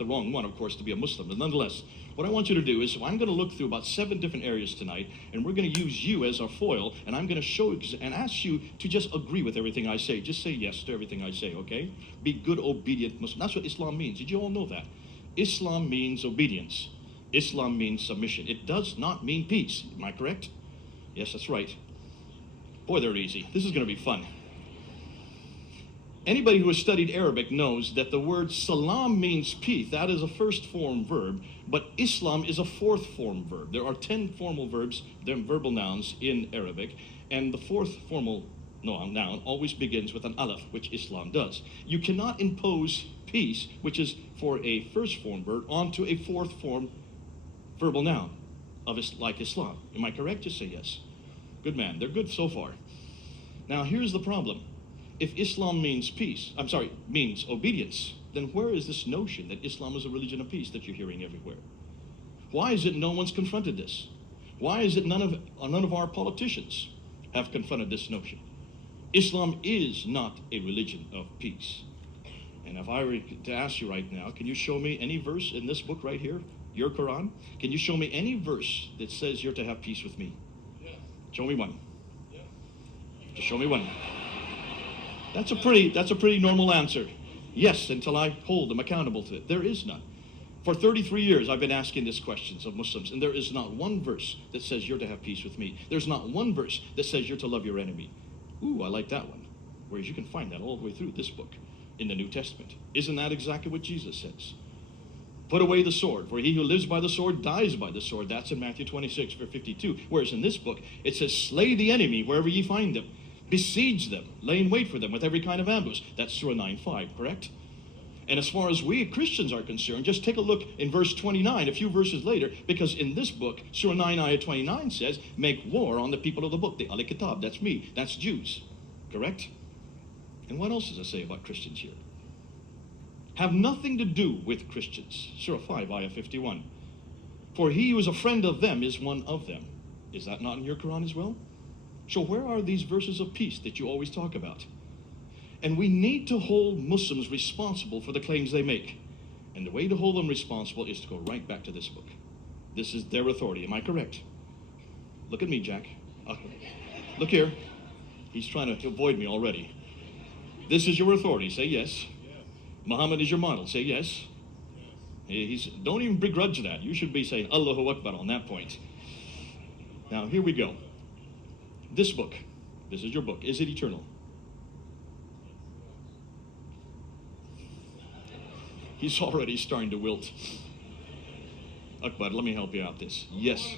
the wrong one, of course, to be a Muslim. But nonetheless, what I want you to do is I'm going to look through about 7 different areas tonight, and we're going to use you as our foil, and I'm going to show and ask you to just agree with everything I say. Just say yes to everything I say, okay? Be good, obedient Muslim. That's what Islam means. Did you all know that? Islam means obedience. Islam means submission. It does not mean peace. Am I correct? Yes, that's right. Boy, they're easy. This is going to be fun. Anybody who has studied Arabic knows that the word salam means peace. That is a first form verb, but Islam is a fourth form verb. There are 10 formal verbs, they're verbal nouns in Arabic, and the fourth formal noun always begins with an alif, which Islam does. You cannot impose peace, which is for a first form verb, onto a fourth form verbal noun like Islam. Am I correct? Just say yes. Good man. They're good so far. Now here's the problem. If Islam means means obedience, then where is this notion that Islam is a religion of peace that you're hearing everywhere? Why is it no one's confronted this? Why is it none of our politicians have confronted this notion? Islam is not a religion of peace. And if I were to ask you right now, can you show me any verse in this book right here, your Quran? Can you show me any verse that says you're to have peace with me? Yes. Show me one. Yes. Just show me one. That's a pretty normal answer. Yes, until I hold them accountable to it. There is none. For 33 years, I've been asking these questions of Muslims, and there is not one verse that says you're to have peace with me. There's not one verse that says you're to love your enemy. Ooh, I like that one. Whereas you can find that all the way through this book in the New Testament. Isn't that exactly what Jesus says? Put away the sword, for he who lives by the sword dies by the sword. That's in Matthew 26, verse 52. Whereas in this book, it says, slay the enemy wherever ye find them. Besiege them, lay in wait for them with every kind of ambush. That's Surah 9:5, correct? And as far as we Christians are concerned, just take a look in verse 29, a few verses later, because in this book, Surah 9, ayah 29 says, make war on the people of the book, the Ahl Kitab, that's me, that's Jews, correct? And what else does it say about Christians here? Have nothing to do with Christians, Surah 5, ayah 51. For he who is a friend of them is one of them. Is that not in your Quran as well? So where are these verses of peace that you always talk about? And we need to hold Muslims responsible for the claims they make. And the way to hold them responsible is to go right back to this book. This is their authority. Am I correct? Look at me, Jack. Look here. He's trying to avoid me already. This is your authority. Say yes. Muhammad is your model. Say yes. Don't even begrudge that. You should be saying Allahu Akbar on that point. Now, here we go. This book, this is your book. Is it eternal? He's already starting to wilt. Akbar, let me help you out this. Yes.